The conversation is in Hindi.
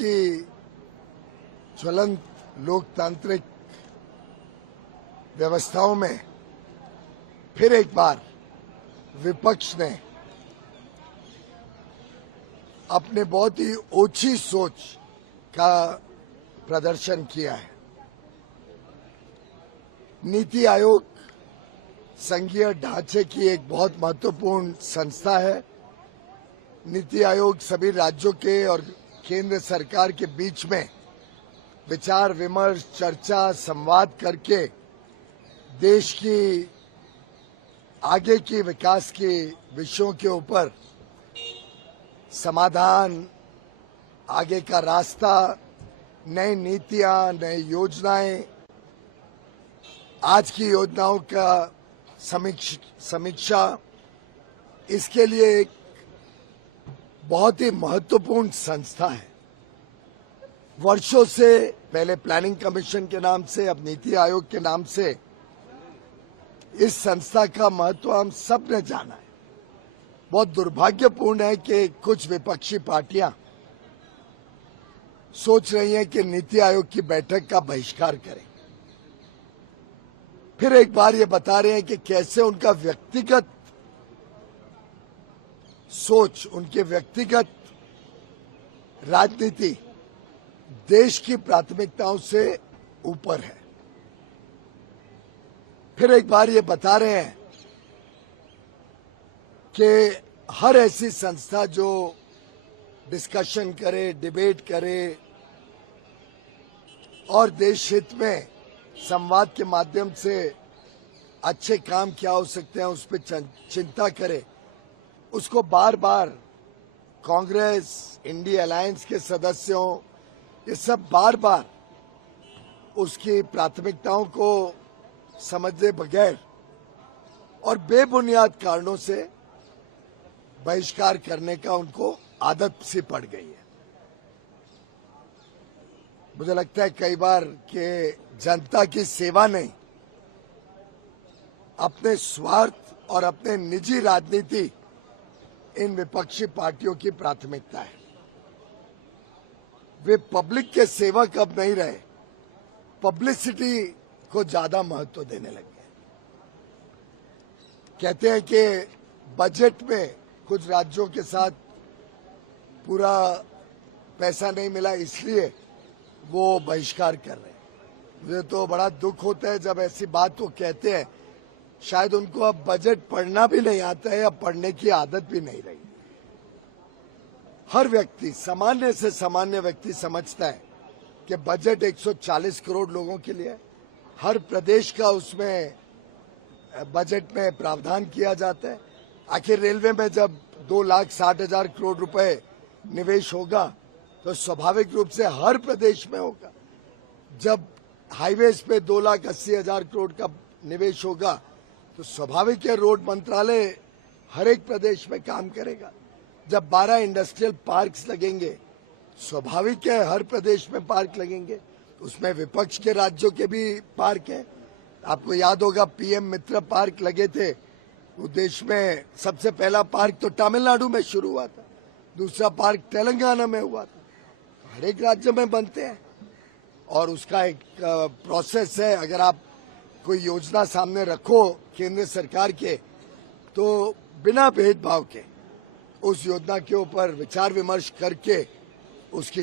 की ज्वलंत लोकतांत्रिक व्यवस्थाओं में फिर एक बार विपक्ष ने अपने बहुत ही ओछी सोच का प्रदर्शन किया है। नीति आयोग संघीय ढांचे की एक बहुत महत्वपूर्ण संस्था है। नीति आयोग सभी राज्यों के और केंद्र सरकार के बीच में विचार विमर्श, चर्चा, संवाद करके देश की आगे की विकास के विषयों के ऊपर समाधान, आगे का रास्ता, नई नीतियां, नई योजनाएं, आज की योजनाओं का समीक्षा, इसके लिए एक बहुत ही महत्वपूर्ण संस्था है। वर्षों से पहले प्लानिंग कमीशन के नाम से, अब नीति आयोग के नाम से इस संस्था का महत्व हम सब ने जाना है। बहुत दुर्भाग्यपूर्ण है कि कुछ विपक्षी पार्टियां सोच रही हैं कि नीति आयोग की बैठक का बहिष्कार करें। फिर एक बार ये बता रहे हैं कि कैसे उनका व्यक्तिगत सोच, उनके व्यक्तिगत राजनीति देश की प्राथमिकताओं से ऊपर है। फिर एक बार ये बता रहे हैं कि हर ऐसी संस्था जो डिस्कशन करे, डिबेट करे और देश हित में संवाद के माध्यम से अच्छे काम क्या हो सकते हैं उस पर चिंता करे, उसको बार बार कांग्रेस, इंडिया अलायंस के सदस्यों, ये सब बार बार उसकी प्राथमिकताओं को समझे बगैर और बेबुनियाद कारणों से बहिष्कार करने का उनको आदत सी पड़ गई है। मुझे लगता है कई बार कि जनता की सेवा नहीं, अपने स्वार्थ और अपने निजी राजनीति इन विपक्षी पार्टियों की प्राथमिकता है। वे पब्लिक के सेवक अब नहीं रहे, पब्लिसिटी को ज्यादा महत्व देने लगे। कहते हैं कि बजट में कुछ राज्यों के साथ पूरा पैसा नहीं मिला, इसलिए वो बहिष्कार कर रहे हैं। मुझे तो बड़ा दुख होता है जब ऐसी बात वो कहते हैं। शायद उनको अब बजट पढ़ना भी नहीं आता है या पढ़ने की आदत भी नहीं रही। हर व्यक्ति, सामान्य से सामान्य व्यक्ति समझता है कि बजट 140 करोड़ लोगों के लिए, हर प्रदेश का उसमें बजट में प्रावधान किया जाता है। आखिर रेलवे में जब 2,60,000 करोड़ रुपए निवेश होगा तो स्वाभाविक रूप से हर प्रदेश में होगा। जब हाईवेज पे 2,80,000 करोड़ का निवेश होगा तो स्वाभाविक है रोड मंत्रालय हर एक प्रदेश में काम करेगा। जब 12 इंडस्ट्रियल पार्क्स लगेंगे, स्वाभाविक है हर प्रदेश में पार्क लगेंगे। उसमें विपक्ष के राज्यों के भी पार्क हैं। आपको याद होगा पीएम मित्र पार्क लगे थे, वो देश में सबसे पहला पार्क तो तमिलनाडु में शुरू हुआ था, दूसरा पार्क तेलंगाना में हुआ था। हर एक राज्य में बनते हैं और उसका एक प्रोसेस है। अगर आप कोई योजना सामने रखो केंद्र सरकार के, तो बिना भेदभाव के उस योजना के ऊपर विचार विमर्श करके उसकी